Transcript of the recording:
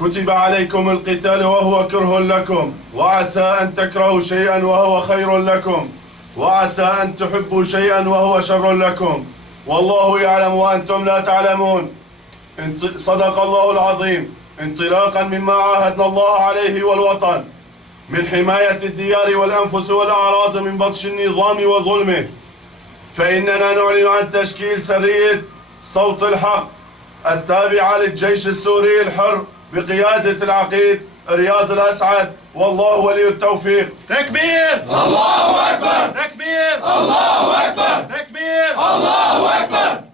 كتب عليكم القتال وهو كره لكم، وعسى أن تكرهوا شيئا وهو خير لكم، وعسى أن تحبوا شيئا وهو شر لكم، والله يعلم وأنتم لا تعلمون. صدق الله العظيم. انطلاقا مما عاهدنا الله عليه والوطن من حماية الديار والأنفس والأعراض من بطش النظام وظلمه، فإننا نعلن عن تشكيل سرية صوت الحق التابعة للجيش السوري الحر بقيادة العقيد رياض الأسعد، والله ولي التوفيق. تكبير! الله أكبر! تكبير! الله أكبر! تكبير! الله أكبر!